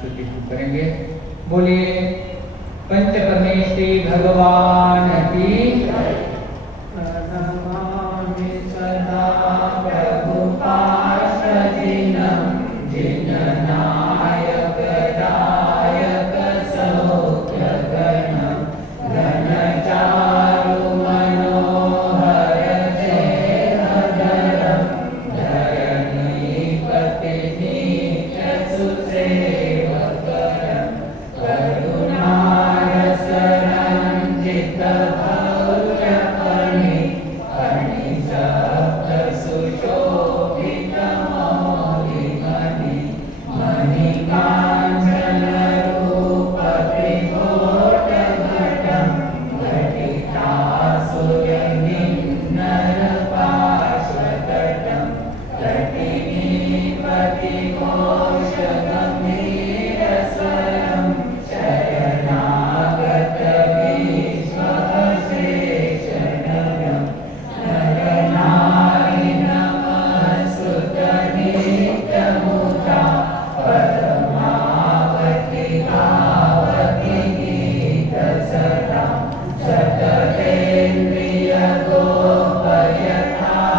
स्तुति करेंगे। बोलिए पंच परमेश्वरी भगवान की प्रणमामि सदा प्रभु पार्षदिनं जिननायक दायक सौख्यगणं घनचारु मनोहर चेहधरं धरणीपति नीच सुसेवकरं करुणारसरञ्जित भव्यफणि फणिसप्तसुशोभितमौलिमणि मणिकाञ्चनरूपत्रिकोटघटं घटिकासुरनिन्नरपार्श्वतटं घटिनीपतिकोशगम्भीरस्वरं शरणागतविश्वशेषनगं नरनारि नमस्कृतनित्यमुदा परमावति भावति गीतसदा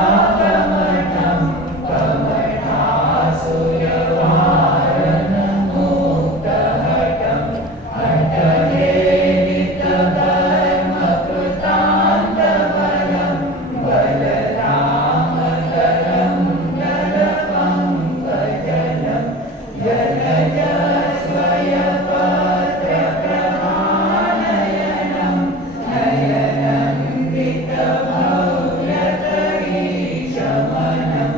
सततेन्द्रियगोपयथाकमठं कमठासुरवारणमुक्तहटं हठहेलितधर्मकृतान्तबलं बलरामतरं नरपङ्कजलं जलजस्वयपत्रप्रभानयनं नयनन्दितभव्यतरीशमनं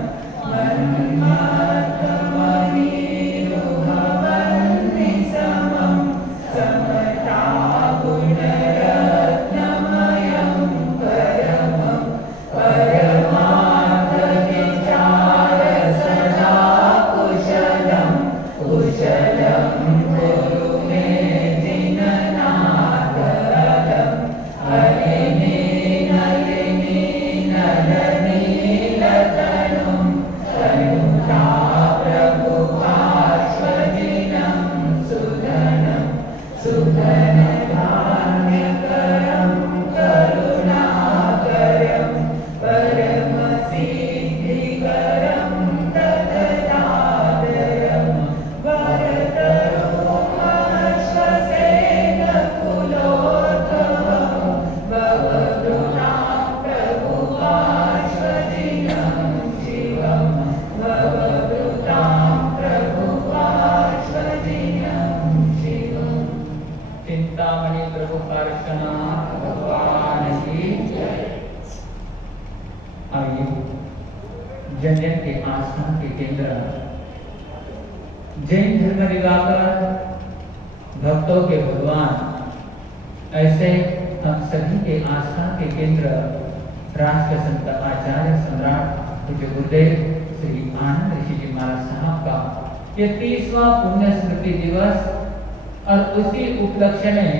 मन्मथमणिरुहवह्निसमं समतागुणरत्नमयं परमं परमार्थविचारसदा कुशलं कुशलं कुरु मे जिननाथलं हरिणी नलिनी नलनीलतनुं तनुता प्रभु पार्श्वदिनं सुधनं सुधनधान्यकरं करुणाकरं परमसिद्धिकरं तददादरं वरदरोमश्वसेनकुलोद्भवं भवभृतां प्रभु पार्श्वदिनं शिवं भवभृतां प्रभु पार्श्वदिनं शिवं। चिंतामणि प्रभु पार्श्वनाथ भगवान की जय। आइए जन्नत के आस्था के केंद्र जैन धर्म दिवाकर भक्तों के भगवान, ऐसे हम सभी के आस्था के केंद्र राष्ट्र संत आचार्य सम्राट पूज्य गुरुदेव श्री आनंद ऋषि जी महाराज साहब का ये 30वां पुण्य स्मृति दिवस और उसी उपलक्ष्य में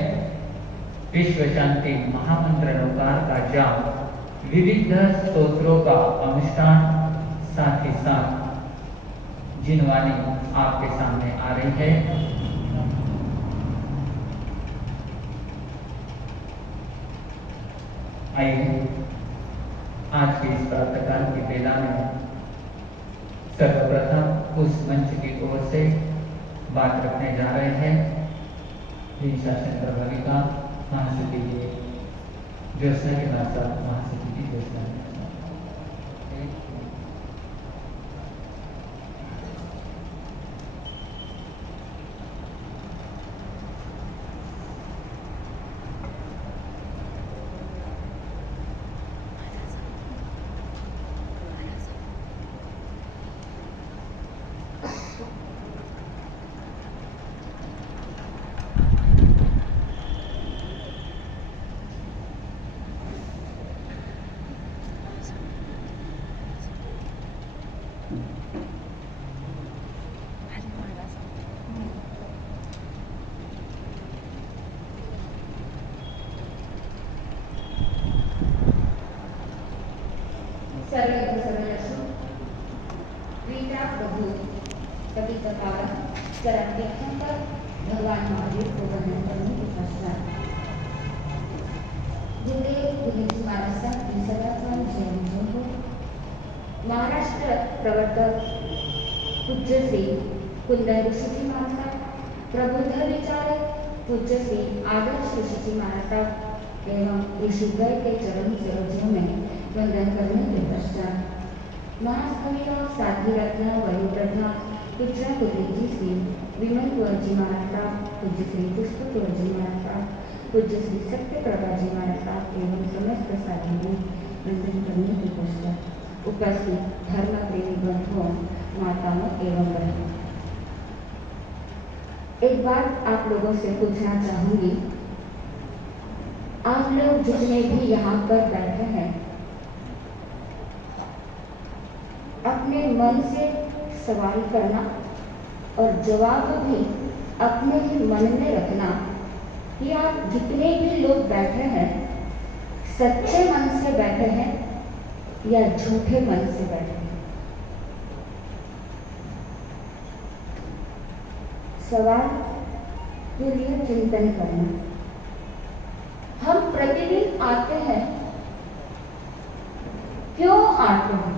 विश्व शांति महामंत्र नौकार का जाप, विविध स्तोत्रों का अनुष्ठान, साथ ही साथ जिनवाणी आपके सामने आ रही है। आइए आज के इस प्रातःकाल की बेला में सर्वप्रथम उस मंच की ओर से बात रखने जा रहे हैं शासन प्रभावी का महासती जी ज्योत्सना के साथ साथ महासती जी ज्योत्सना सर्वसर्वसु रीता प्रभु पतितपावन चरण दिखाकर भगवान महावीर को वर्णन करने के पश्चात महाराष्ट्र प्रवर्तक पूज्य श्री कुंदन ऋषिजी महाराज, प्रबुद्ध विचारक पूज्य श्री आदर्श ऋषिजी महाराज एवं ऋषिद्वय के चरण सरोजों में वंदन करने के पश्चात महाकवि और साध्वी रत्न वयोवृद्धा पूज्य कुलजी श्री विमल कुंवरजी महाराज, पूज्य श्री पुष्प कुंवरजी महाराज, पूज्य श्री सत्य प्रभा जी महाराज एवं समस्त साधुओं वंदन करने के पश्चात उपस्थित धर्म प्रेमी बंधुओं, माताओं एवं बहनों, एक बात आप लोगों से पूछना चाहूंगी। आप लोग जितने भी यहाँ पर बैठे हैं, अपने मन से सवाल करना और जवाब भी अपने ही मन में रखना कि आप जितने भी लोग बैठे हैं सच्चे मन से बैठे हैं या झूठे मन से बैठे हैं। सवाल के लिए चिंतन करना। हम प्रतिदिन आते हैं, क्यों आते हैं,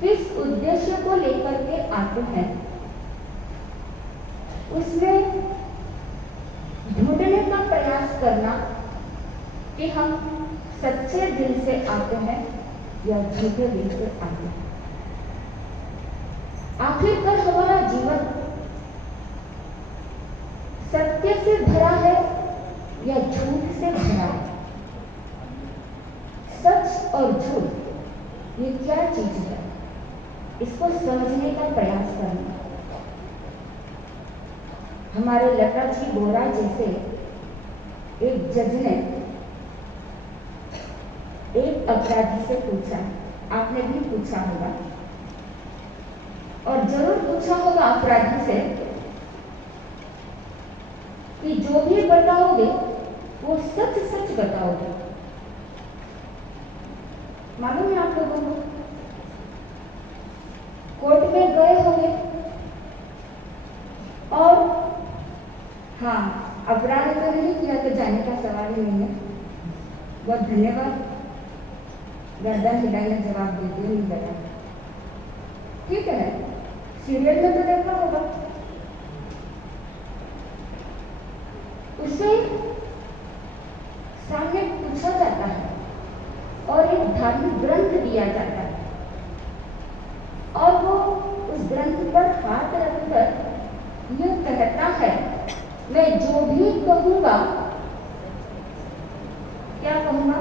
किस उद्देश्य को लेकर के आते हैं, उसमें ढूंढने का प्रयास करना कि हम सच्चे दिल से आते हैं या झूठे दिल से आते हैं। आखिरकार हमारा जीवन सत्य से भरा है या झूठ से भरा है। सच और झूठ ये क्या चीज है, इसको समझने का प्रयास करना। हमारे लता जी बोरा जैसे एक जज ने एक अपराधी से पूछा, आपने भी पूछा होगा और जरूर पूछा होगा अपराधी से कि जो भी बताओगे वो सच सच बताओगे। मालूम है आप लोगों को? कोर्ट में गए होंगे और हाँ, अपराध तो नहीं किया तो जाने का सवाल ही नहीं है। बहुत धन्यवाद, गर्दन हिलाने जवाब देते नहीं लगा। ठीक है, सीरियल में तो देखा होगा। उसे सामने पूछा जाता है और एक धार्मिक ग्रंथ दिया जाता है और वो उस ग्रंथ पर हाथ रखकर यह कहता है, मैं जो भी कहूंगा, क्या कहूंगा,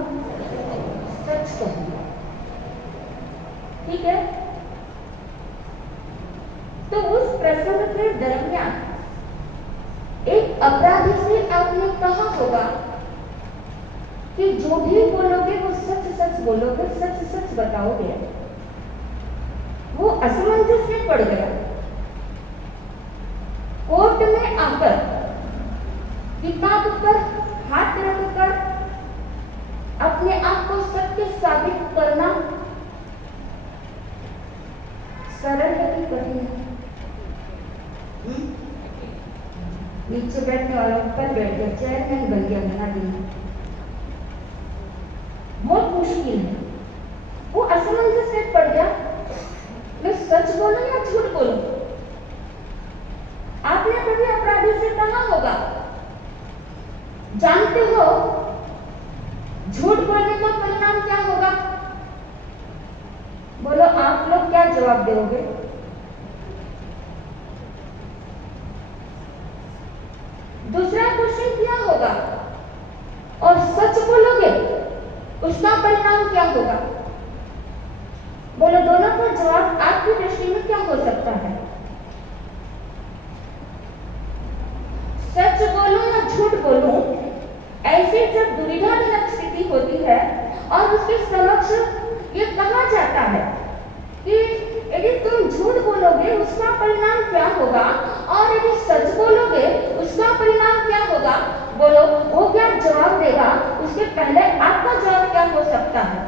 सच कहूंगा। ठीक है, तो उस प्रसंग के दरमियान एक अपराधी से आपने कहा होगा कि जो भी बोलोगे वो सच सच बोलोगे, सच सच बताओगे। वो असमंजस में पड़ गया। कोर्ट में आकर किताब पर हाथ रखकर अपने आप को सत्य साबित करना सरल है कि कठिन है? नीचे बैठने वाला ऊपर बैठ गया, चेयरमैन बन गया, बना दिया। बहुत मुश्किल है। वो असमंजस में पड़ गया, मैं सच बोलूं या झूठ बोलूं? आपने कभी अपराधी से कहा होगा, जानते हो झूठ बोलने का परिणाम क्या होगा? बोलो आप लोग क्या जवाब दोगे? दूसरा क्वेश्चन क्या होगा? और सच बोलोगे उसका परिणाम क्या होगा? बोलो दोनों का जवाब आपकी दृष्टि में क्या हो सकता है? सच बोलूं या झूठ बोलूं, ऐसे जब दुविधाजनक स्थिति होती है और उसके समक्ष ये कहा जाता है कि यदि तुम झूठ बोलोगे उसका परिणाम क्या होगा और यदि सच बोलोगे उसका परिणाम क्या होगा, बोलो वो क्या जवाब देगा? उसके पहले आपका जवाब क्या हो सकता है?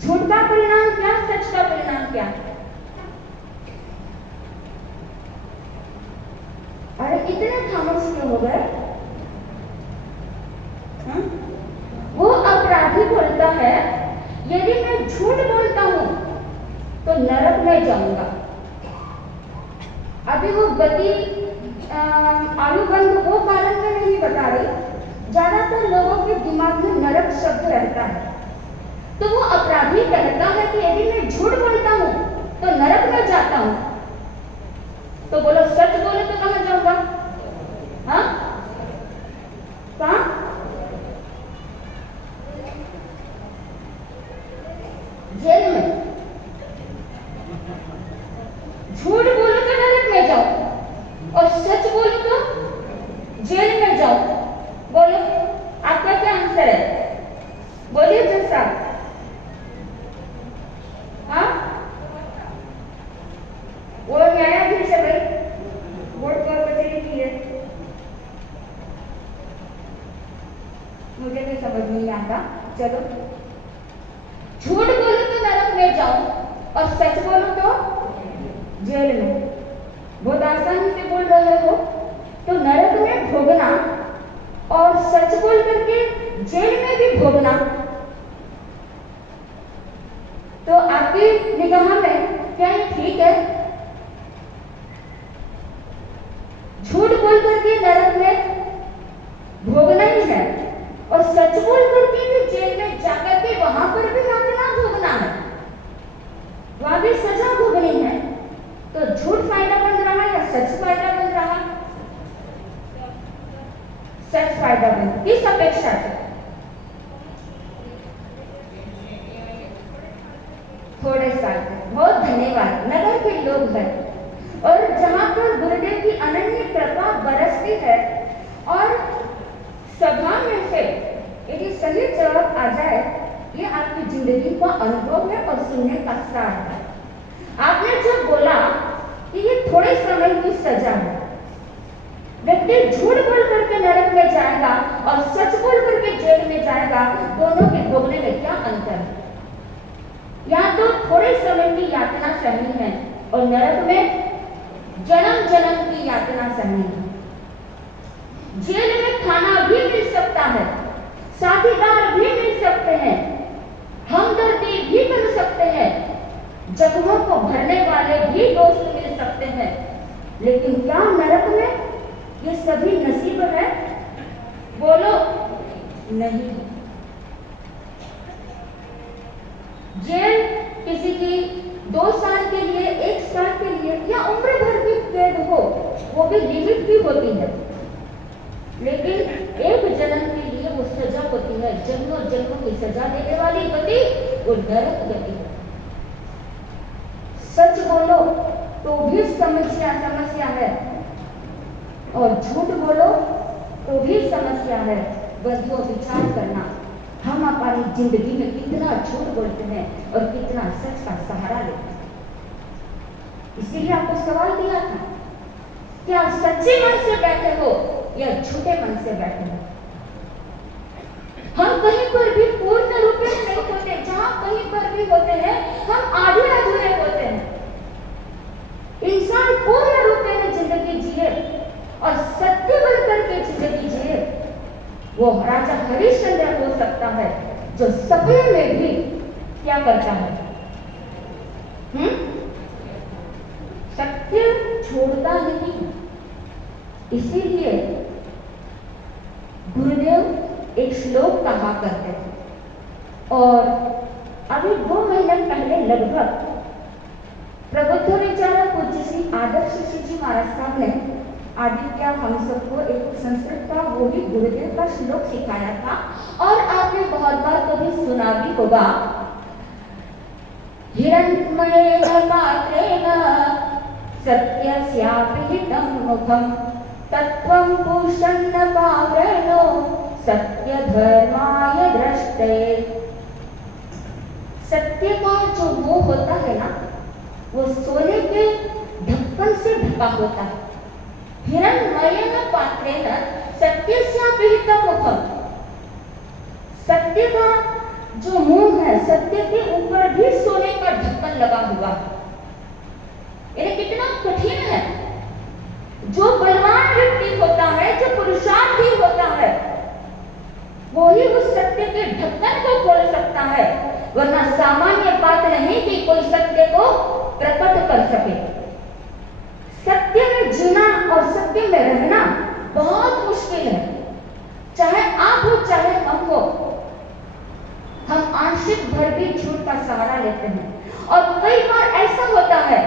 झूठ का परिणाम क्या, सच का परिणाम क्या? इतने खामोश क्यों हो गए? वो अपराधी बोलता है यदि मैं झूठ बोलता हूं तो नरक में जाऊंगा। अभी वो गति आयुबंध वो कारण में नहीं बता रही, ज्यादातर लोगों के दिमाग में नरक शब्द रहता है। तो वो अपराधी कहता है कि यदि मैं झूठ बोलता हूं तो नरक में जाता हूं, तो बोलो सच बोले तो कहां जाऊंगा? हाँ, कहां? जेल में। झूठ बोलो तो नरक में जाओ और सच बोलो तो जेल में जाओ। बोलो आपका क्या आंसर है? बोलिए जैसा। हाँ, वो न्यायाधीश है भाई, वोट पर कचेरी की है। मुझे भी समझ नहीं आता। चलो, झूठ बोलो तो नरक में जाओ और सच बोलो तो जेल में। बहुत आसानी से बोल रहे हो, तो नरक में भोगना और सच बोल करके जेल में भी भोगना, तो आपकी निगाह में क्या ये ठीक है? झूठ बोल करके नरक में भोगना ही है और सच बोल करके भी जेल में जाकर के वहां पर भी यातना भोगना है, वहां भी सजा भोगनी है। तो झूठ फायदामंद रहा या सच फायदामंद रहा? सच फायदामंद। किस अपेक्षा से? थोड़े साल। बहुत धन्यवाद। नगर के लोग हैं और जहां पर गुरुदेव की अनन्य कृपा बरसती है और सभा में से यदि सही जवाब आ जाए, ये आपकी जिंदगी का अनुभव है और सुनने का सार है। आपने जो बोला कि ये थोड़े समय की सजा है, व्यक्ति झूठ बोल करके नरक में जाएगा और सच बोल करके जेल में जाएगा, दोनों के भोगने में क्या अंतर है? या तो थोड़े समय की यातना सहनी है और नरक में जन्म जन्म की यातना सहनी है। जेल में खाना भी मिल सकता है, साथीदार भी मिल सकते हैं, हमदर्दी भी कर सकते हैं, जख्मों को भरने वाले भी दोस्त मिल सकते हैं, लेकिन क्या नरक में ये सभी नसीब है? बोलो नहीं। जेल किसी की 2 साल के लिए, 1 साल के लिए या उम्र भर की कैद हो, वो भी लिमिट की होती है, लेकिन एक जन्म के लिए वो सजा होती है। जन्मों जन्मों की सजा देने वाली गति वो नरक गति है। सच बोलो तो भी समस्या है और झूठ बोलो तो भी समस्या है। बंधुओं, विचार करना, हम हमारी जिंदगी में कितना झूठ बोलते हैं और कितना सच का सहारा लेते हैं। इसीलिए आपको सवाल दिया था कि आप सच्चे मन से बैठे हो या झूठे मन से बैठे हो। हम कहीं पर भी पूर्ण रूप में नहीं होते, जहां कहीं पर भी होते हैं हम आधे अधूरे होते हैं। इंसान पूर्ण रूप में जिंदगी जिए और सत्य बन करके जिंदगी जिए, वो राजा हरिश्चंद्र हो सकता है जो सपने में भी क्या करता है? सत्य छोड़ता नहीं। इसीलिए गुरुदेव एक श्लोक कहा करते थे और अभी 2 महीने पहले लगभग प्रबुद्ध विचारक पूज्य श्री आदर्श ऋषि जी महाराज साहब ने आदित्य हम सबको एक संस्कृत का वो ही गुरुदेव का श्लोक सिखाया था और आपने बहुत बार कभी सुना भी होगा। हिरण्मयेन पात्रेण सत्यस्यापिहितं मुखं तत्त्वं पूषन्न पावरणो सत्य धर्माय दृष्टे। सत्य का जो मुंह होता है ना, वो सोने के ढक्कन से ढका होता है। हिरण्मयेन पात्रेण सत्यस्यापिहितं मुखं, सत्य का जो मुंह है, सत्य के ऊपर भी सोने का ढक्कन लगा हुआ है। ये कितना कठिन है। जो बलवान व्यक्ति को प्रकट कर सके। सत्य में जीना और सत्य में रहना बहुत मुश्किल है, चाहे आप हो चाहे हम हो। हम आंशिक भर भी झूठ का सहारा लेते हैं और कई बार ऐसा होता है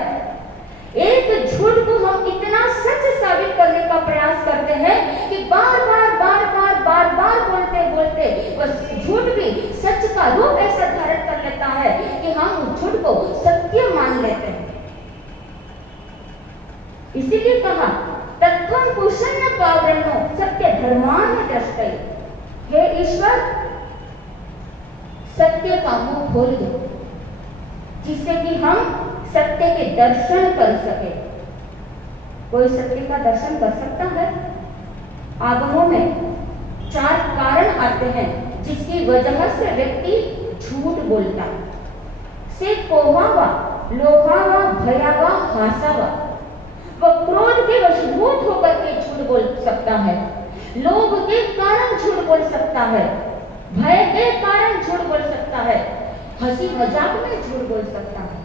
एक झूठ को हम इतना सच साबित करने का प्रयास करते हैं कि बार बार बोलते बोलते बस झूठ भी सच का रूप ऐसा धारण कर लेता है कि हम उस झूठ को सत्य मान लेते हैं। इसीलिए कहा तत्वं पुरुषन्न पावरणो सत्य धर्मान दृष्टि। हे ईश्वर, सत्य का मुंह खोल दो जिससे कि हम सत्य के दर्शन कर सके। कोई सत्य का दर्शन कर सकता है? आगमों में 4 कारण आते हैं जिसकी वजह से व्यक्ति झूठ बोलता है। से कोहावा, लोभावा, भयावा, हासावा। वह क्रोध के वशीभूत होकर के झूठ बोल सकता है, लोभ के कारण झूठ बोल सकता है, भय के कारण झूठ बोल सकता है, हंसी मजाक में झूठ बोल सकता है।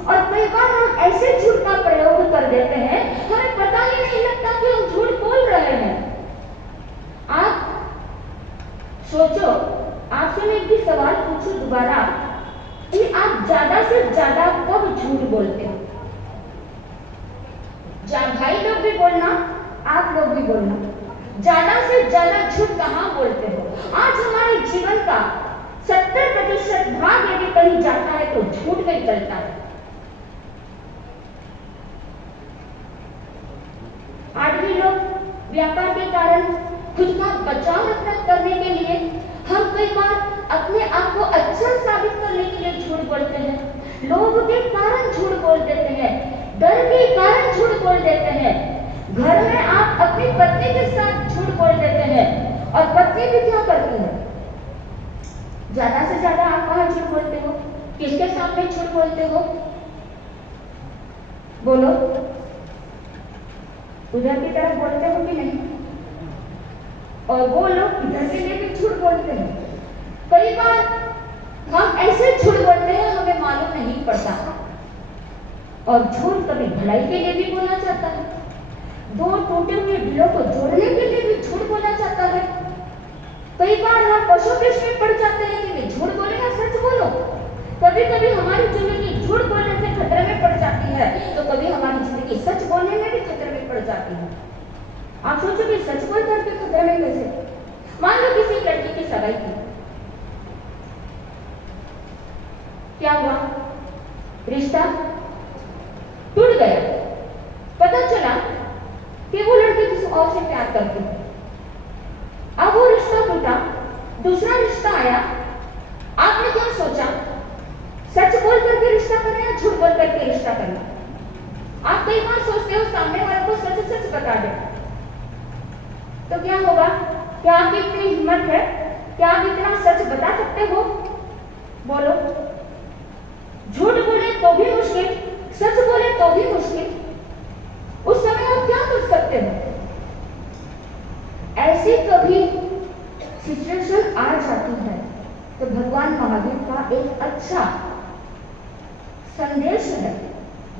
और कई बार हम ऐसे झूठ का प्रयोग कर देते हैं हमें पता ही नहीं लगता कि हम झूठ बोल रहे हैं। आप सोचो, आपसे मैं एक भी सवाल पूछूं दोबारा कि आप ज्यादा से ज्यादा कब झूठ बोलते हो? भाई लोग भी बोलना, आप लोग भी बोलना, ज्यादा से ज्यादा झूठ कहाँ बोलते हो? आज हमारे जीवन का 70% भाग यदि कहीं जाता है तो झूठ में चलता है। आदमी लोग व्यापार के कारण खुद का बचाव करने के लिए हम कई बार अपने आप को अच्छा साबित करने के लिए झूठ बोलते हैं। लोभ के कारण झूठ बोल देते हैं, डर के कारण झूठ बोल देते हैं। घर में आप अपनी पत्नी के साथ झूठ बोल देते हैं और पत्नी भी क्या करती है? ज्यादा से ज्यादा आप कहाँ झूठ बोलते हो? किसके सामने झूठ बोलते हो? बोलो, उधर की तरफ बोलते हो कि नहीं? और वो लोग इधर के लिए भी झूठ बोलते हैं। कई बार हम ऐसे झूठ बोलते हैं हमें मालूम नहीं पड़ता। और झूठ कभी भलाई के लिए भी बोला जाता है, 2 टूटे हुए दिलों को जोड़ने के लिए भी झूठ बोला जाता है। कई बार हम पशु पेश में पड़ जाते हैं कि झूठ बोले या सच बोलो। कभी कभी हमारी जिंदगी झूठ बोलने से खतरे में पड़ जाती है तो कभी हमारी जिंदगी सच बोलने में भी खतरे में पड़ जाती है। आप सोचो कि सच बोल करके खतरे में कैसे? मान लो किसी लड़की की सगाई थी, क्या हुआ? रिश्ता टूट गया। पता चला कि वो लड़की किसी और से प्यार करती है। अब वो रिश्ता टूटा, दूसरा रिश्ता आया। आपने क्या सोचा? सच बोल करके रिश्ता करना या झूठ बोल करके रिश्ता करना? आप कई बार सोचते हो सामने वाले को सच सच बता दे, तो क्या होगा? क्या आपकी इतनी हिम्मत है? क्या आप इतना सच बता सकते हो? बोलो। झूठ बोले तो भी मुश्किल, सच बोले तो भी मुश्किल। उस समय आप क्या कर सकते हो? ऐसी कभी सिचुएशन आ जाती है तो भगवान महावीर का एक अच्छा संदेश है।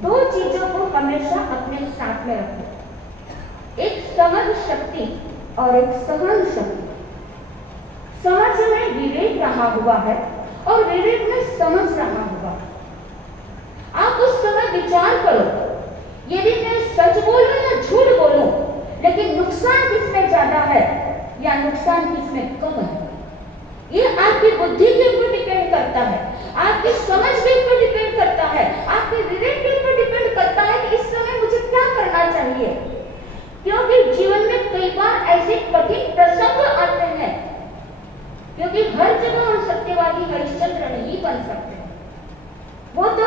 2 चीजों को हमेशा अपने साथ में रखो, एक समझ शक्ति और एक सहन शक्ति। समझ में विवेक रहा हुआ है और विवेक में समझ रहा हुआ। आप उस समय विचार करो, यदि मैं सच बोलूं या झूठ बोलूं, लेकिन नुकसान किसमें ज्यादा है या नुकसान किसमें कम है? ये आपकी बुद्धि के ऊपर डिपेंड करता है, आपकी समझ के ऊपर डिपेंड करता है, आपके विवेक के ऊपर डिपेंड करता है कि इस समय मुझे क्या करना चाहिए। क्योंकि जीवन में कई बार ऐसे कठिन प्रसंग आते हैं, क्योंकि हर जगह हम सत्यवादी हरिश्चंद्र नहीं बन सकते। वो तो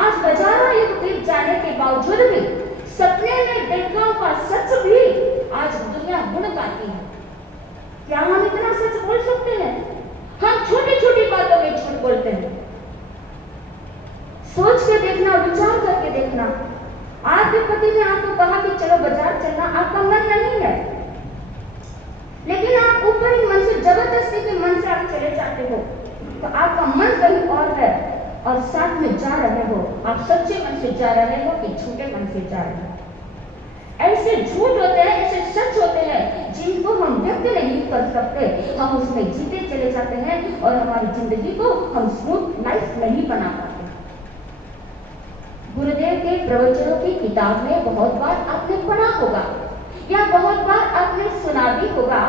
आज हजारों युग बीत जाने के बावजूद भी सपने में देखा हुआ सच भी आज दुनिया गुण गाती है। क्या हम इतना सच बोल सकते हैं? हम छोटी छोटी बातों में झूठ बोलते हैं। सोच के देखना, विचार करके देखना। आपके पति ने आपको कहा कि चलो बाजार चलना, आपका मन नहीं है, लेकिन आप ऊपर ही मन से जबरदस्ती के मन से आप चले जाते हो, तो आपका मन कहीं और है। और साथ में जा रहे हो, आप सच्चे मन से जा रहे हो कि झूठे मन से जा रहे हो। ऐसे झूठ होते हैं, ऐसे सच होते हैं जिनको हम व्यक्त नहीं कर सकते, हम उसमें जीते चले जाते हैं और हमारी जिंदगी को हम स्मूथ लाइफ नहीं बना पाते। गुरुदेव के प्रवचनों की किताब में बहुत बार आपने पढ़ा होगा या बहुत बार आपने सुना भी होगा।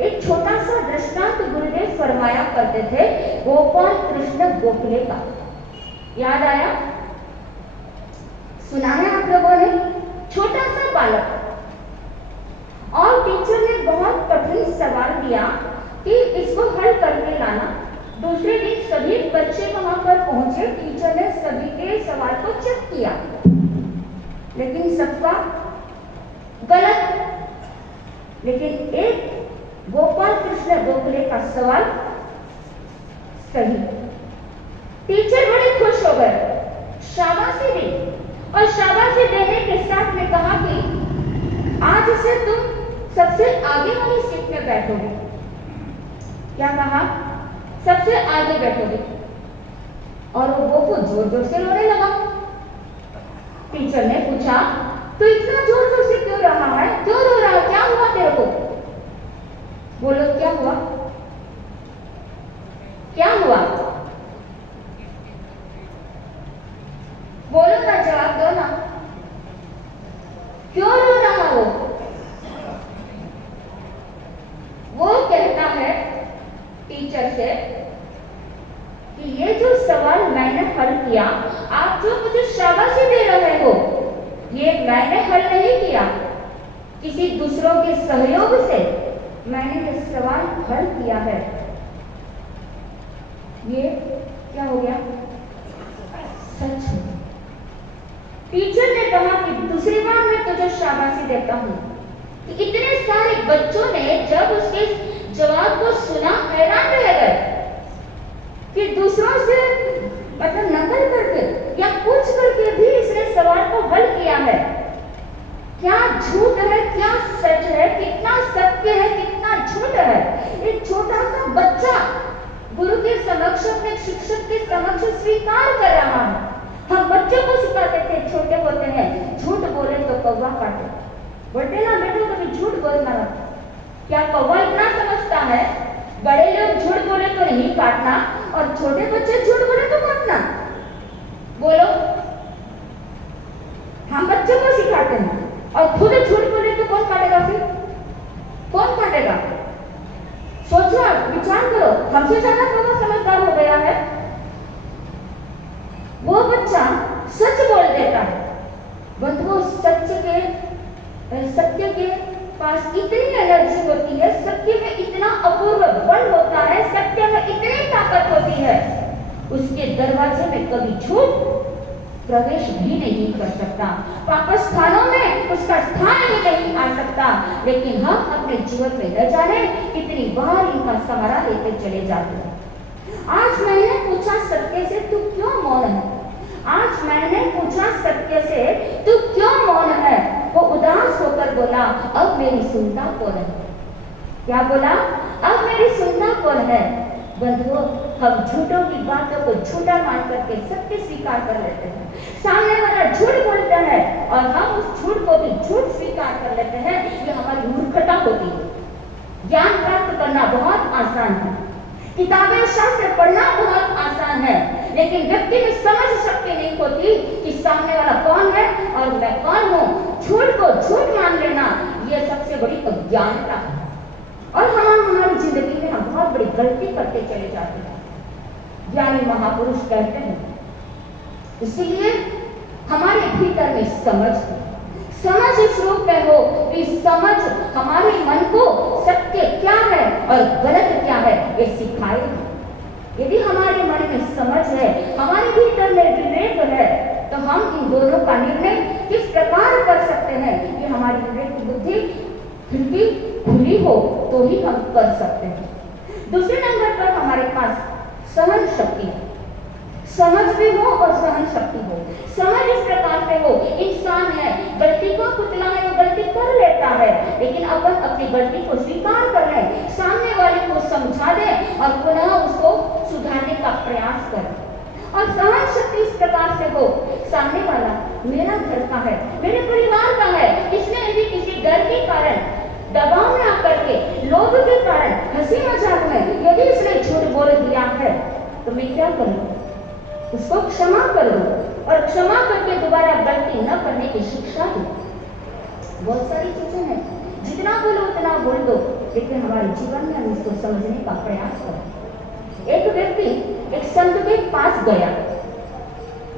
एक छोटा सा दृष्टांत गुरुदेव फरमाया करते थे, गोपाल कृष्ण गोखले का। याद आया? सुना है आप लोगों ने? छोटा सा बालक और टीचर ने बहुत कठिन सवाल दिया कि इसको हल करके लाना। दूसरे दिन सभी बच्चे वहां पर पहुंचे, टीचर ने सभी के सवाल को चेक किया, लेकिन सबका गलत। लेकिन एक गोपाल कृष्ण गोखले का सवाल सही। टीचर बड़े खुश हो गए, शाबाशी दी और शाबाशी देने के साथ में कहा कि आज से तुम सबसे आगे वाली सीट में बैठोगे। क्या कहा? सबसे आगे बैठोगे। और वो गोपू जोर जोर से रोने लगा। टीचर ने पूछा, तो इतना जोर जोर से क्यों रहा है, क्यों रो रहा है, क्या हुआ तेरे को? बोलो क्या हुआ? क्या हुआ? बोलो ना, जवाब दो ना। क्यों रो रहा वो कहता है टीचर से कि ये जो सवाल मैंने हल किया, आप जो मुझे शाबाशी दे रहे हो, ये मैंने हल नहीं किया, किसी दूसरों के सहयोग से मैंने ये सवाल हल किया है। ये क्या हो गया? सच है। टीचर ने कहा कि दूसरी बार मैं तुझे शाबाशी देता हूं कि इतने सारे बच्चों ने जब उसके जवाब को सुना हैरान रह गए कि दूसरों से मतलब नकल करके या पूछ करके भी इसने सवाल को हल किया है। क्या झूठ है, क्या सच है, कितना सत्य है, कितना झूठ है। एक छोटा सा बच्चा गुरु के समक्ष, अपने शिक्षक के समक्ष स्वीकार कर रहा है। हम बच्चों को सिखाते थे, छोटे होते हैं, झूठ बोले तो कौवा काटे। बोलते ना बेटो कभी झूठ बोलना मत। क्या कौवा इतना समझता है? बड़े लोग झूठ बोले तो नहीं काटना और छोटे बच्चे झूठ बोले तो काटना। बोलो, हम बच्चों को सिखाते हैं और खुद झूठ बोले तो कौन काटेगा? फिर कौन काटेगा? सोचो, विचार करो, हमसे ज्यादा कौवा समझदार हो गया है। वो बच्चा सच बोल देता है, बट वो सत्य के पास इतनी एनर्जी होती है, सत्य में इतना अपूर्व बल होता है, सत्य में इतनी ताकत होती है, उसके दरवाजे में कभी झूठ प्रवेश भी नहीं कर सकता, वापस स्थानों में उसका स्थान ही नहीं आ सकता। लेकिन हम अपने जीवन में न जाने कितनी बार इनका सहारा लेते चले जाते हैं। आज मैंने पूछा सत्य से, तू क्यों मौन है? आज मैंने पूछा सत्य से, तू क्यों मौन है? वो उदास होकर बोला, अब मेरी सुनता कौन है? क्या बोला? अब मेरी सुनता कौन है? बंधुओं, हम झूठों की बातों को झूठा मान करके सत्य स्वीकार कर लेते हैं। सामने वाला झूठ बोलता है और हम उस झूठ को भी झूठ स्वीकार कर लेते हैं। ये हमारी मूर्खता होती है। ज्ञान प्राप्त करना बहुत आसान है, किताबें शास्त्र पढ़ना बहुत आसान है, लेकिन व्यक्ति में समझ शक्ति नहीं होती कि सामने वाला कौन है और मैं कौन हूँ। झूठ को झूठ मान लेना, यह सबसे बड़ी अज्ञानता है और हमारी जिंदगी में हम बहुत बड़ी गलती करते चले जाते हैं। ज्ञानी महापुरुष कहते हैं, इसलिए हमारे भीतर में समझ इस रूप में हो कि समझ हमारे मन को सत्य क्या है और गलत क्या है ये सिखाए। यदि हमारे मन में समझ है, हमारे भीतर में विवेक है, तो हम इन दोनों का निर्णय किस प्रकार कर सकते हैं कि हमारी विवेक बुद्धि खुली हो तो ही हम कर सकते हैं। दूसरे नंबर पर हमारे पास सहन शक्ति है। समझ भी हो और सहन शक्ति हो। समझ इस प्रकार से हो, इंसान है, गलती को कुचला है, वो गलती कर लेता है, लेकिन अपन अपनी गलती को स्वीकार कर लें, सामने वाले को समझा दें और पुनः उसको सुधारने का प्रयास करें। और सहन शक्ति इस प्रकार से हो, सामने वाला मेरा घर का है, मेरे परिवार का है, इसने यदि किसी डर के कारण, दबाव में आकर के, लोभ के कारण, हंसी मजाक में यदि इसने झूठ बोल दिया है तो मैं क्या करूं? उसको क्षमा करो और क्षमा करके दोबारा गलती न करने की शिक्षा दो। बहुत सारी चीजें हैं, जितना बोलो उतना बोल दो, लेकिन हमारे जीवन में हम इसको समझने का प्रयास करें। एक व्यक्ति एक संत के पास गया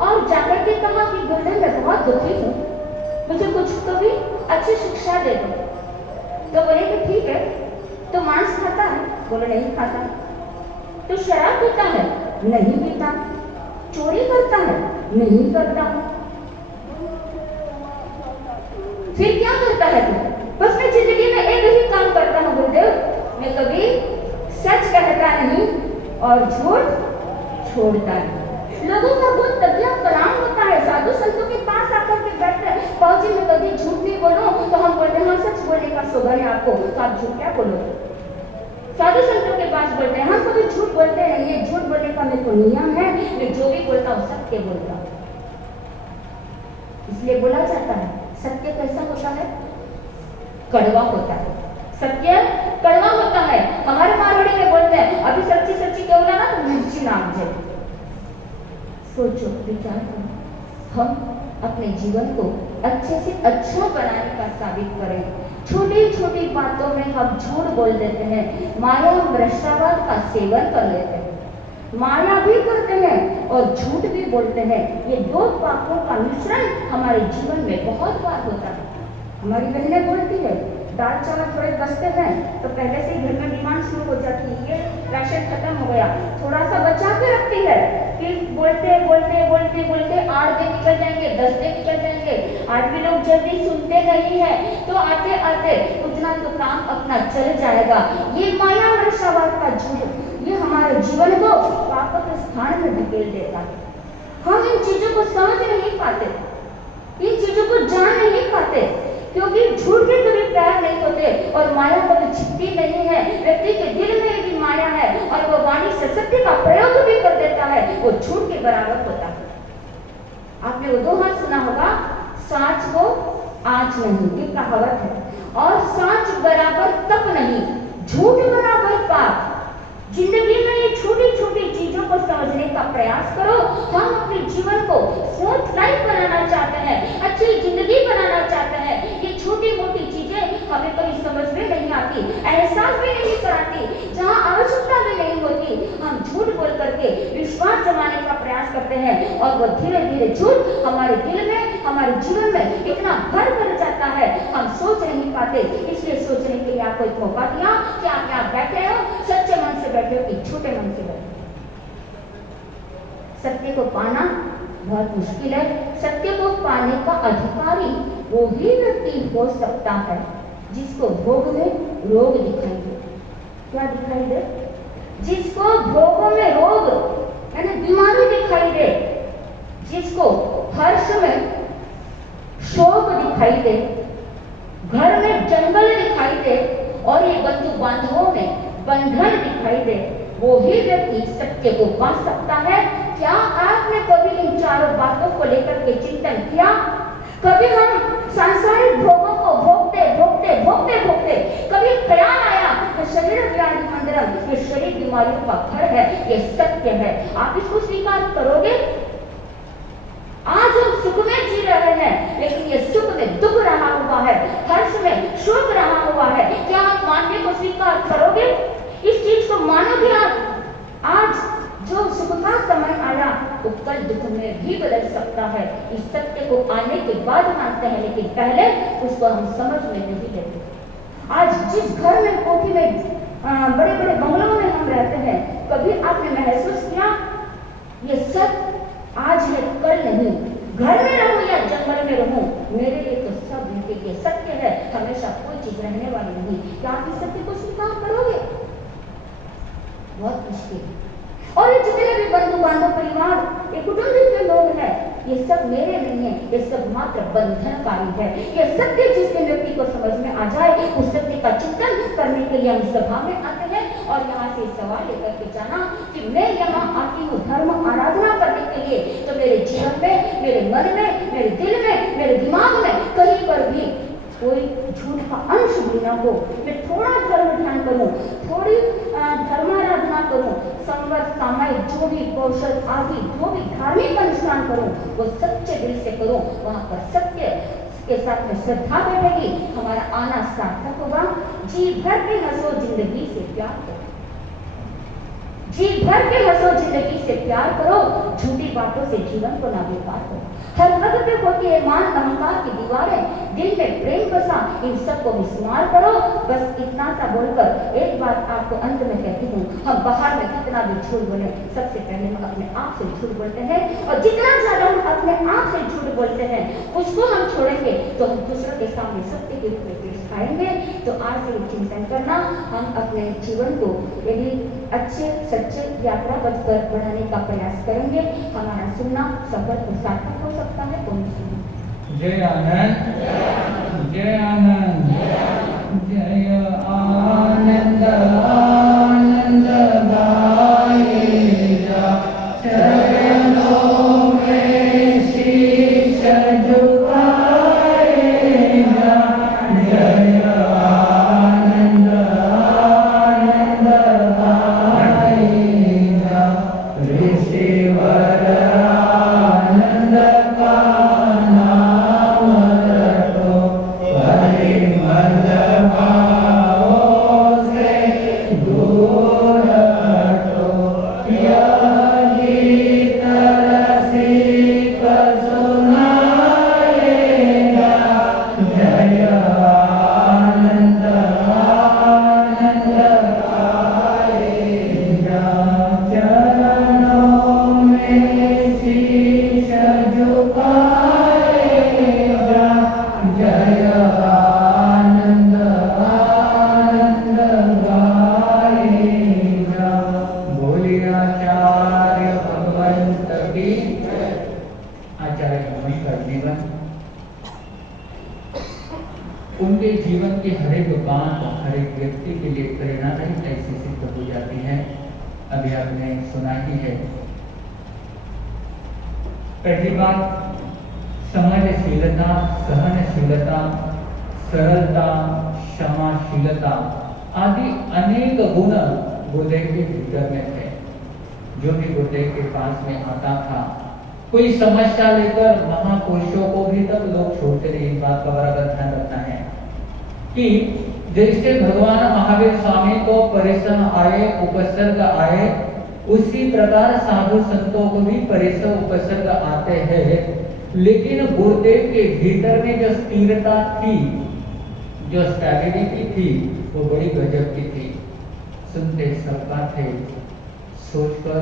और जाकर के कहा कि गुरुदेव मैं बहुत दुखी हूँ, मुझे कुछ तो भी अच्छी शिक्षा दे दो। तो बोले कि ठीक है, तो मांस खाता है? बोले नहीं खाता। तो शराब पीता है? नहीं पीता। चोरी करता है? नहीं करता। फिर क्या करता है तू? बस मैं जिंदगी में एक ही काम करता हूँ गुरुदेव, मैं कभी सच कहता नहीं और झूठ छोड़ता नहीं। लोगों का बहुत तबियत कलाम होता है, साधु संतों के पास आकर के बैठते हैं, पहुंचे मैं कभी झूठ नहीं बोलूं, तो हम बोलते हैं हाँ सच बोलने का सौभाग्य है आपको, तो आप झूठ क्या बोलोगे? साधु संतों के पास बोलते हैं हम कभी झूठ बोलते नहीं है, झूठ बोलने का मेरे को नियम है, मैं जो भी बोलता हूँ सत्य बोलता हूँ। इसलिए बोला जाता है सत्य कैसा होता है? कड़वा होता है। सत्य कड़वा होता है। हमारे मारवाड़ी में बोलते हैं अभी सच्ची सच्ची क्यों बोला ना तो मिर्ची नाम जाए। सोचो, विचार करो, हम अपने जीवन को अच्छे से अच्छा बनाने का साबित करें। छोटी छोटी बातों में हम झूठ बोल देते हैं, माया भ्रष्टाचार का सेवन कर लेते हैं, माया भी करते हैं और झूठ भी बोलते हैं। ये दो पापों का मिश्रण हमारे जीवन में बहुत बार होता है। हमारी बहनें बोलती है दाल चावल थोड़े बचते हैं तो पहले से घर में डिमांड शुरू हो जाती है, ये राशन खत्म हो गया, थोड़ा सा बचा के रखती है, फिर बोलते बोलते बोलते बोलते 8 दिन निकल जाएंगे, 10 दिन निकल जाएंगे। आज भी लोग जल्दी सुनते नहीं है, तो आते आते उतना तो काम अपना चल जाएगा। ये माया वृषावाद का झूठ, ये हमारे जीवन को पाप के स्थान में धकेल देता है। हम इन चीजों को समझ नहीं पाते, इन चीजों को जान नहीं पाते, क्योंकि झूठ के कभी पैर नहीं होते और माया कभी छिपती नहीं है। व्यक्ति के दिल में यदि माया है और वो वाणी से सत्य का प्रयोग भी कर देता है, वो झूठ के बराबर होता है। आपने वो दोहा सुना होगा, सांच को आंच नहीं, ये कहावत है, और सांच बराबर तप नहीं, झूठ बराबर पाप। जिंदगी में ये छोटी छोटी चीजों को समझने का प्रयास करो। हम अपने जीवन को स्मूथ लाइफ बनाना चाहते हैं, अच्छी जिंदगी बनाना चाहते हैं। ये छोटी मोटी चीजें हमें कभी समझ में नहीं आती, एहसास भी नहीं कराती, जहाँ आवश्यकता भी नहीं होती, हम झूठ बोल करके विश्वास जमाने का प्रयास करते हैं और वो धीरे धीरे झूठ हमारे दिल में, हमारे जीवन में इतना भर कर जाता है, हम सोच नहीं पाते। इसलिए सोचने के लिए आपको एक मौका दिया कि आप यहाँ बैठे हो, सच्चे मन से बैठे हो कि छोटे मन से बैठे। सत्य को पाना बहुत मुश्किल है। सत्य को पाने का अधिकारी वो ही व्यक्ति हो सकता है जिसको भोग में रोग दिखाई दे। क्या दिखाई दे? जिसको भोगों में रोग यानी बीमारी दिखाई दे, जिसको हर्ष में शोक दिखाई दे, घर में जंगल दिखाई दे और ये बंधु बांधवों में बंधन दिखाई दे, वो ही व्यक्ति सत्य को पा सकता है। क्या आपने कभी इन चारों बातों को लेकर के चिंतन किया? कभी हम सांसारिक भोगों को भोगते भोगते भोगते भोगते कभी ख्याल आया कि शरीर व्याधि मंदिरम, ये शरीर बीमारियों का घर है, ये सत्य है, आप इसको स्वीकार करोगे? आज हम सुख में जी रहे हैं, लेकिन ये सुख में दुख रहा हुआ है, हर्ष में शोक रहा हुआ है। क्या आप मानने को स्वीकार करोगे? इस चीज को मानोगे आप? आज जो सुख का समय आया वो कल दुख में भी बदल सकता है। इस सत्य को आने के बाद मानते हैं, लेकिन पहले उसको हम समझ में नहीं लेते। आज जिस घर में, कोठी में, बड़े बड़े बंगलों में हम रहते हैं, कभी आपने महसूस किया ये सब आज है कल नहीं, घर में रहूं या जंगल में रहूं, मेरे लिए तो सब जिनके लिए सत्य है, हमेशा कोई चीज रहने वाली नहीं। क्या आप इस सत्य को स्वीकार करोगे? बहुत मुश्किल है। और ये जितने भी बंधु बांधव परिवार, ये कुटुंब के लोग हैं, ये सब मेरे नहीं है, ये सब मात्र बंधनकारी है। ये सत्य जिसके व्यक्ति को समझ में आ जाए, उस सत्य का चिंतन करने के लिए हम सभा में आते हैं और यहाँ से सवाल लेकर के जाना कि मैं यहाँ आती हूँ धर्म आराधना करने के लिए, तो मेरे जीवन में, मेरे मन में, मेरे दिल में, मेरे दिमाग में कहीं पर भी कोई झूठ का अंश भी ना हो। मैं थोड़ा धर्म ध्यान करूं, थोड़ी धर्माराधना करूं, संवर्त सामायिक जो भी कौशल आदि जो भी धार्मिक अनुष्ठान करूं, वो सच्चे दिल से करूं। वहां पर सत्य के साथ में श्रद्धा बैठेगी, हमारा आना सार्थक होगा। जी भर के हंसो जिंदगी से प्यार करो, जी भर के हंसो जिंदगी से प्यार करो, झूठी बातों से जीवन को ना बेकार करो। हर वक्त पे होती है मान अहंकार की दीवारें, दिल में प्रेम बसा, इन सबको विस्मार करो। बस इतना सा बोलकर एक बात आपको अंत में कहती हूँ, हम बाहर में कितना भी झूठ बोले, सबसे पहले हम अपने आप से झूठ बोलते हैं, और जितना ज्यादा हम अपने आप से झूठ बोलते हैं, उसको हम छोड़ेंगे तो हम दूसरों के सामने सत्य के रूप में पेश आएंगे। तो आज से चिंतन करना, हम अपने जीवन को यदि अच्छे सच्चे यात्रा पथ पर बढ़ाने का प्रयास करेंगे, हमारा सुनना सफल और सार्थक हो सकता है। कौन सुने? जय आनंद, जय आनंद, जय आनंद, आनंद गाएगा, चरणों में शीश झुकाएगा। जय आनंद, आनंद गाएगा, ऋषिवर आनंद का नाम रटो, परिमल भावों से दूर हटो। यह गीत रसिक सुनाएगा, जय आनंद, आनंद गाएगा, चरणों में शीश झुकाएगा। जय आनंद, आनंद गाएगा। बोलिए आचार्य भगवंत की। आचार्य भगवान का जीवन, उनके जीवन की हर एक बात हर एक व्यक्ति के लिए प्रेरणादायी ऐसी सिद्ध हो जाती है। अभी आपने सुना ही है। पहली बात, समझशीलता, सहनशीलता, सरलता, क्षमाशीलता आदि अनेक गुण गुरुदेव के भीतर में थे। जो भी गुरुदेव के पास में आता था, कोई समस्या लेकर महापुरुषों को भी तब लोग छोड़ते नहीं। इस बात का बराबर ध्यान रखना है कि जैसे भगवान महावीर स्वामी को परिश्रम आए, उपसर्ग आए, उसी प्रकार साधु संतों को भी परिश्रम उपसर्ग आते हैं। लेकिन गुरुदेव के भीतर में जो स्थिरता थी, जो स्टेबिलिटी थी, वो बड़ी गजब की थी। सुनते सबका थे, सोचकर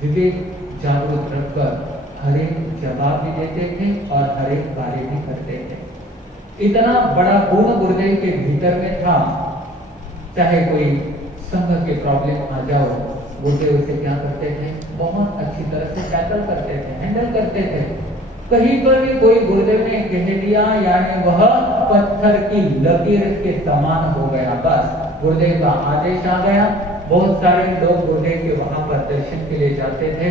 विवेक जागरूक रखकर हर एक जवाब भी देते थे और हर एक कार्य भी करते थे। इतना बड़ा गुण गुरुदेव के भीतर में था। चाहे कोई संघ के प्रॉब्लम आ जाओ, गुरुदेव उसे क्या करते थे, बहुत अच्छी तरह से टैकल करते थे, हैंडल करते थे। कहीं पर भी कोई गुरुदेव ने कह दिया, यानी वह पत्थर की लकीर के समान हो गया। बस गुरुदेव का आदेश आ गया। बहुत सारे लोग गुरुदेव के वहां पर दर्शन के लिए जाते थे।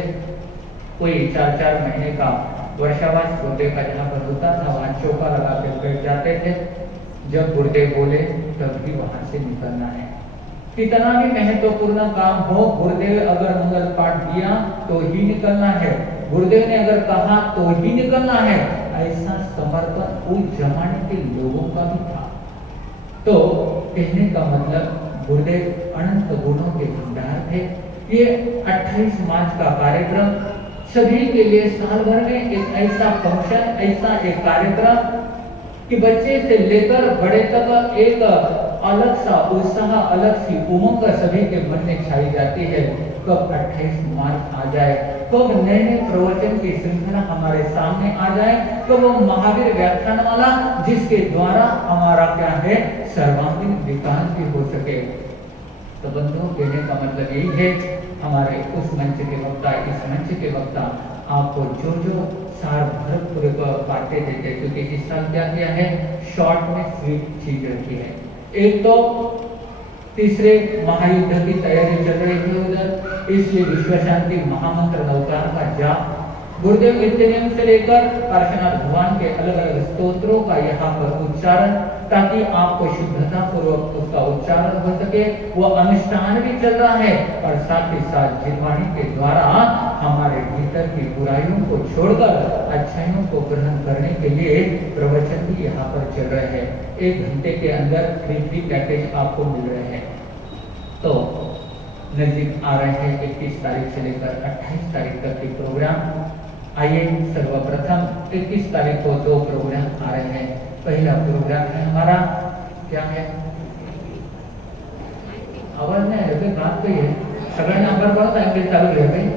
कोई 4-4 महीने का वर्षावास गुरुदेव का जहाँ पर होता था, वहां चौका लगा के बैठ जाते थे। जब गुरुदेव बोले तब भी वहां से निकलना है। कितना भी महत्वपूर्ण काम हो, गुरुदेव अगर मंगल पाठ दिया तो ही निकलना है, गुरुदेव ने अगर कहा तो ही निकलना है। ऐसा समर्पण उस जमाने के लोगों का भी था। तो कहने का मतलब, गुरुदेव अनंत गुणों के भंडार थे। ये 28 मार्च का कार्यक्रम सभी के लिए साल भर में एक ऐसा फंक्शन, ऐसा एक कार्यक्रम कि बच्चे से लेकर बड़े तक एक अलग सा उत्साह, अलग सी उमंग सभी के मन में छाई जाती है। कब 28 मार्च आ जाए, कब नए नए प्रवचन की श्रृंखला हमारे सामने आ जाए, कब वो महावीर व्याख्यानमाला जिसके द्वारा हमारा क्या है, सर्वांगीण विकास भी हो सके। तो बंधुओं, कहने का मतलब यही है, हमारे उस मंच के वक्ता, इस मंच के वक्ता आपको जो जो सार भर पूरे बांटे देते हैं, क्योंकि इस साल क्या किया है, शॉर्ट में स्वीट चीज रखी है। एक तो तीसरे महायुद्ध की तैयारी चल रही थी उधर, इसलिए विश्व शांति महामंत्र नवकार का जाप, गुरुदेव नित्यानंद से लेकर पार्श्वनाथ भगवान के अलग अलग स्तोत्रों का यहाँ पर उच्चारण, ताकि आपको शुद्धता पूर्वक उसका उच्चारण हो सके। वो अनुष्ठान भी चल रहा है और साथ ही साथ जिनवाणी के द्वारा हमारे भीतर की बुराइयों को छोड़कर अच्छाइयों को ग्रहण करने के लिए प्रवचन भी यहाँ पर चल रहे हैं। 1 घंटे के अंदर फ्री पैकेज आपको मिल रहे हैं। तो नजदीक आ रहे हैं 21 तारीख से लेकर 28 तारीख तक के प्रोग्राम। आइए सर्वप्रथम 21 तारीख को 2 प्रोग्राम आ रहे हैं। पहला प्रोग्राम है हमारा, क्या है, आवाज नहीं है, बात कोई है, सगळ्यांना नंबर बहुत एंगल चालू रहे।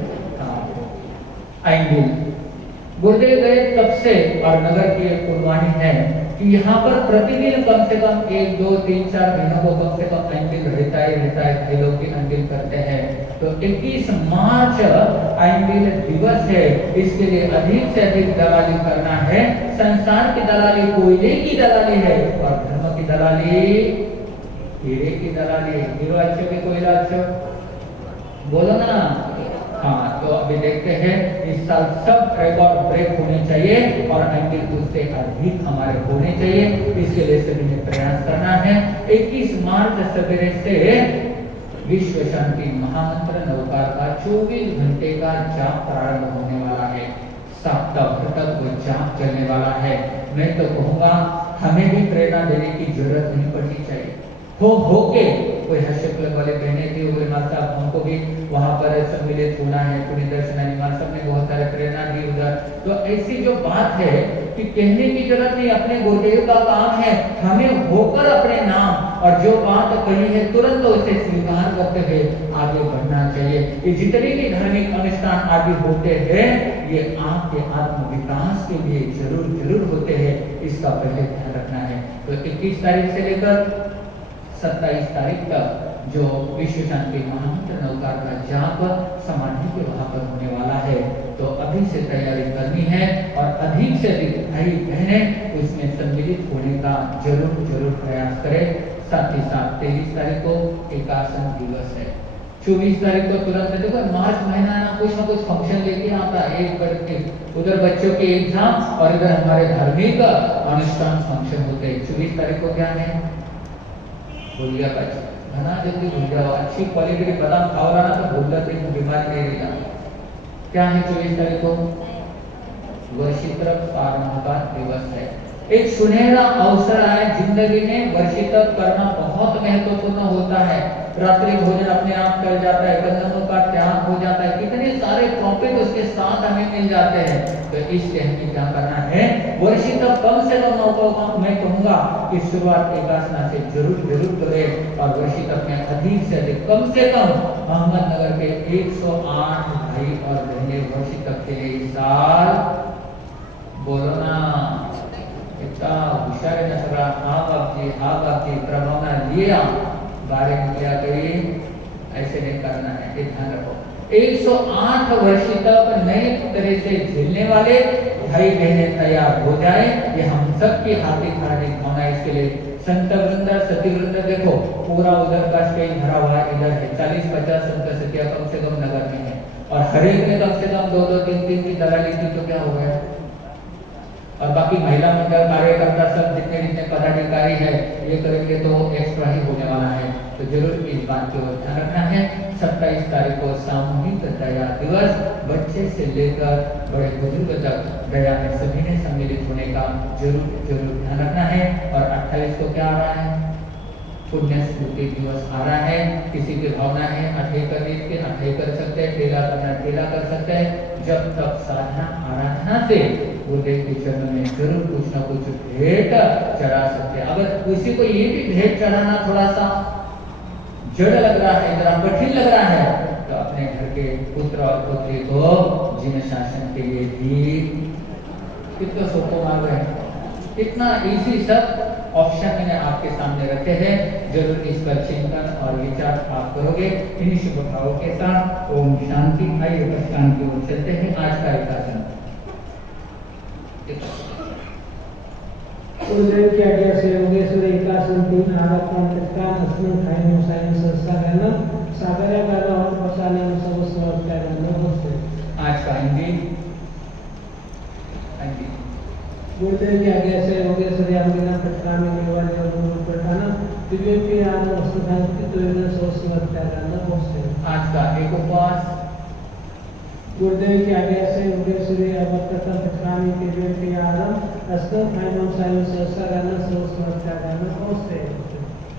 एंगल गुरुदेव गए तब से और नगर की एक कुर्बानी है कि यहाँ पर प्रतिदिन कम से कम 1, 2, 3, 4 महीनों को कम से कम एंगल रहता है। भाई लोग की एंगल करते हैं। तो 21 मार्च एंगल दिवस है, इसके लिए अधिक से अधिक दलाली करना है। संसार की दलाली कोयले की दलाली है और धर्म की दलाली हीरे की दलाली है। हीरो अच्छे के कोयला अच्छे, बोलो ना। हाँ, तो अभी देखते हैं इस साल सब रिकॉर्ड ब्रेक होने चाहिए और एंगल उससे अधिक हमारे होने चाहिए। इसके लिए सभी ने प्रयास करना है। 21 मार्च सवेरे से विश्व शांति महामंत्र नवकार का 24 घंटे का जाप प्रारंभ होने वाला है। सप्ताह भर तक वो जाप चलने वाला है। मैं तो कहूँगा हमें भी प्रेरणा देने की जरूरत नहीं पड़नी चाहिए। हो के कोई हर्षकल वाले बहने थे, वो साहब हमको भी वहाँ पर सम्मिलित होना है, पुण्य दर्शन निवास सबने बहुत सारे प्रेरणा दी उधर। तो ऐसी जो बात है कि कहने की जरूरत नहीं, अपने गुरुदेव का काम है, हमें होकर अपने नाम और जो बात कही है तुरंत उसे स्वीकार करते हुए आगे बढ़ना चाहिए। ये जितने भी धार्मिक अनुष्ठान आदि होते हैं ये आपके आत्म विकास के लिए जरूर होते हैं, इसका पहले ध्यान रखना है। तो 21 तारीख से लेकर 27 तारीख तक जो विश्व शांति महामंत्र नवकार का जाप समाधि के वहां पर होने वाला है। तो अभी से तैयारी करनी है और अधिक से अधिक भाई बहनें उसमें सम्मिलित होने का जरूर प्रयास करें। साथ ही साथ 23 तारीख को एकासन दिवस है। 24 तारीख को तुरंत देखो मार्च महीना ना कुछ फंक्शन लेके आता है, एक करके उधर बच्चों के एग्जाम और इधर हमारे धार्मिक अनुष्ठान फंक्शन होते हैं। 24 तारीख को क्या है, भूलिया का घना जल्दी भूल जाओ, अच्छी क्वालिटी के बादाम खाओ ना तो भूल जाते बीमारी नहीं रहेगा। क्या है 24 तारीख को, वर्षित्र प्रारंभ का दिवस है। एक सुनहरा अवसर है जिंदगी में, वर्षित करना बहुत महत्वपूर्ण होता है। रात्रि भोजन अपने आप कर जाता है, बंधनों का त्याग हो जाता है, कितने सारे प्रॉफिट उसके साथ हमें मिल जाते हैं। तो इसलिए हमें क्या करना है, वर्षित कम से कम मौका मैं कहूँगा कि शुरुआत एकासना से जरूर करें और वर्षित में अधिक से अधिक कम से कम अहमदनगर के 108 भाई और बहनें वर्षित के लिए इस साल, बोलो ना इतना होशियार है ना सगळा, हाँ बाप जी प्रभावना लिया बारे में क्या करिए, ऐसे नहीं करना है, ये ध्यान रखो। 108 वर्ष तक नए तरह से झेलने वाले भाई बहनें तैयार हो जाए, ये हम सबकी हार्दिक भावना। इसके लिए संत वृंद सती वृंद देखो पूरा उधर का स्टेज भरा हुआ है, इधर है 40-50 संत सतिया कम से कम नगर में है और हर एक में कम से कम 2-2, 3-3 की दलाली की, तो क्या हो गया। और बाकी महिला मंडल कार्यकर्ता सब जितने पदाधिकारी है ये करेंगे तो एक्स्ट्रा ही होने वाला है। तो जरूर इस बात को ध्यान रखना है। 27 तारीख को सामूहिक दया दिवस, बच्चे से लेकर बड़े बुजुर्ग तक दया में सभी ने सम्मिलित होने का जरूर ध्यान रखना है। और 28 को क्या आ रहा है, पुण्य स्मृति दिवस आ रहा है। किसी की भावना है अठे कर सकते हैं, ठेला कर सकते हैं। जब तक साधना आराधना से गुरुदेव के चरणों में जरूर कुछ ना कुछ भेंट चढ़ा सकते हैं। अगर किसी को ये भी भेंट चढ़ाना थोड़ा सा जड़ लग रहा है, जरा कठिन लग रहा है, तो अपने घर के पुत्र और पुत्री को जिन शासन के लिए भी कितना सोपो मांग रहे हैं, इतना इजी सब ऑप्शन मैंने आपके सामने रखे हैं, जरूर इस पर चिंतन और विचार आप करोगे। इन्हीं शुभ भावों के साथ ओम शांति। आइए प्रस्थान की ओर चलते हैं। आज का एकासन गुरुदेव की आज्ञा से योगेश्वर एकासन 3 आराधना तत्काल अस्मिन् खायनो सायं संस्कार सागर्य करना और पसाने में सब समर्थ करना होते। आज का हिंदी गुरुदेव की आज्ञा से योगेश्वर यामिना तत्काल में निवाले और गुरु प्रधान दिव्य की आन वस्तुधान की तो इन्हें सब समर्थ करना होते। आज का एक उपवास गुरुदेव की आज्ञा से योगेश्वरी अवतरण तत्काल में दिव्य की आन अस्मिन् खायनो सायं संस्कार करना सब समर्थ करना होते।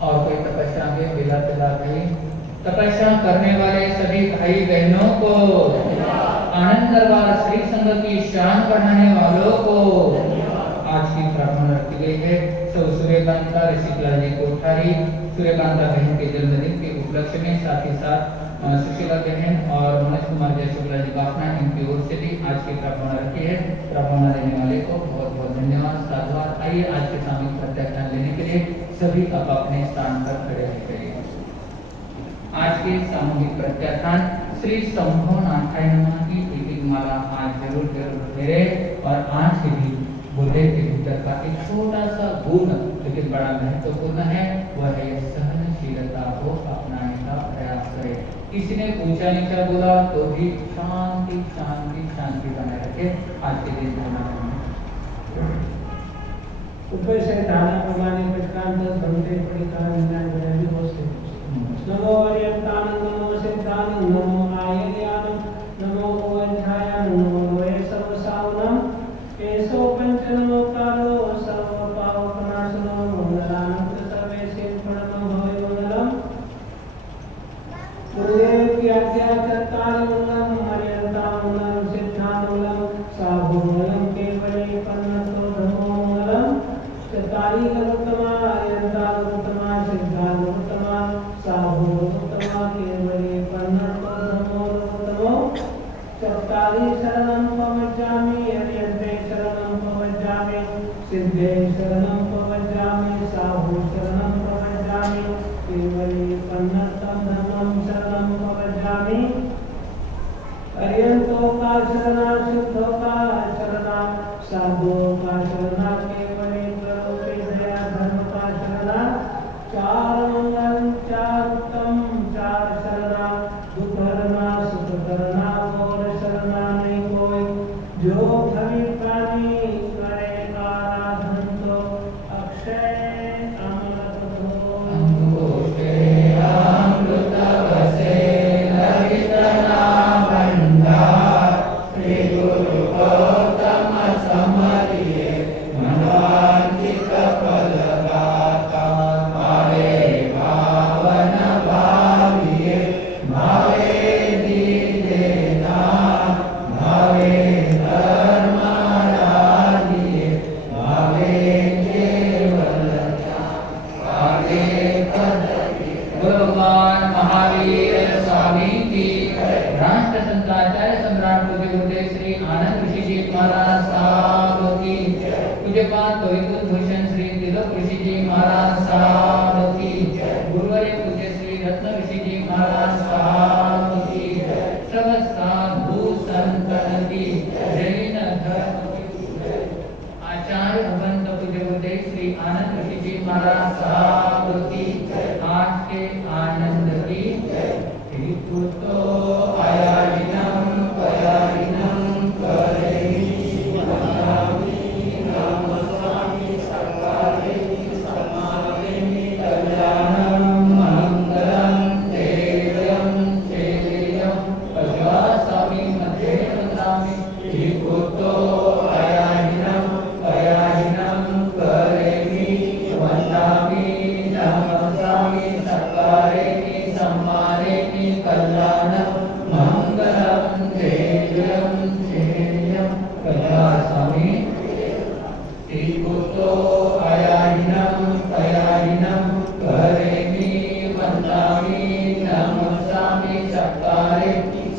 और कोई तपस्या में बिला तिला नहीं। तपस्या करने वाले सभी भाई बहनों को, आनंद दरबार श्री संघ की शान बढ़ाने वालों को आज की प्रार्थना रखी गई है। सो सूर्यकांता ऋषिकलाल जी कोठारी सूर्यकांता बहन के जन्मदिन के उपलक्ष्य में, साथ ही साथ सुशीला बहन और मनोज कुमार जय शुक्ला जी बाफना, इनकी ओर से भी आज की प्रार्थना रखी है। प्रार्थना देने वाले को बहुत बहुत धन्यवाद, साधुवाद। आइए आज के सामूहिक प्रत्याख्यान लेने के लिए सभी आप अपने स्थान पर खड़े होकर आज के सामूहिक प्रत्याख्यान श्री शंभोनाथाय नमः की एक माला आज जरूर मेरे और आज के भी बुद्धे के भीतर का एक छोटा सा गुण लेकिन बड़ा महत्वपूर्ण है, वह है सहनशीलता को अपनाने का प्रयास करें। किसी ने ऊंचा नीचा बोला तो भी शांति शांति शांति बनाए रखे। आज के दिन ऊपर से धारा प्रमाणे प्रकांत बनते पड़ी का निदान बनाई हो से नमो अर्यंतान नमो सिद्धान नमो आयर्यान नमो ओंछायान नमो लोये सर्वसावनम केशो पंचनमो कालो सर्व पावकनाशनो मंगलानंद सर्वे सिद्धनमो भवे मंगलम। गुरुदेव की आज्ञा तत्काल मंगलम अर्यंतान मंगलम सिद्धान मंगलम साभो मंगलम केवले पन्नतो धर्मो मंगलम। चतारी गरुत्तमा अर्यंता गरुत्तमा सिद्धा गरुत्तमा साभो गरुत्तमा केवले पन्नतो धर्मो गरुत्तमो। चतारी शरणं पवज्जामि अर्यन्ते शरणं पवज्जामि सिद्धे शरणं पवज्जामि साभो शरणं पवज्जामि केवले पन्नतं धर्मं शरणं पवज्जामि। अर्यन्तो का शरणा शुद्धो का शरणा साधो का शरणा केवले करोति दया धर्म का शरणा। चार मंगल चार उत्तम चार शरणा दुख हरना सुख करना और शरणा नहीं कोई। जो भवी प्राणी करे आराधन तो अक्षय अमृत हो।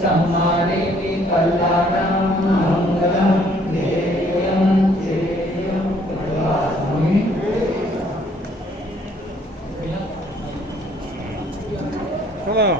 सम्माने कल्याणम